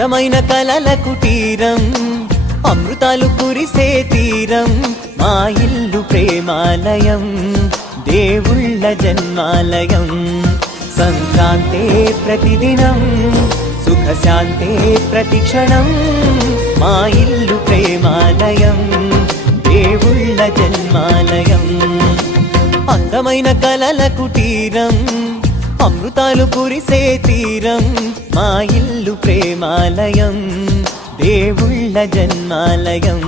అందమైన కలల కుటీరం, అమృతాలు కురిసే తీరం, మా ఇల్లు ప్రేమాలయం, దేవుళ్ళ జన్మాలయం. సంక్రాంతే ప్రతిదినం, సుఖశాంతే ప్రతిక్షణం, మా ఇల్లు ప్రేమాలయం, దేవుళ్ళ జన్మాలయం. అందమైన కలల కుటీరం, అమృతాలు కురిసే తీరం, మా ఇల్లు ప్రేమాలయం, దేవుళ్ళ జన్మాలయం.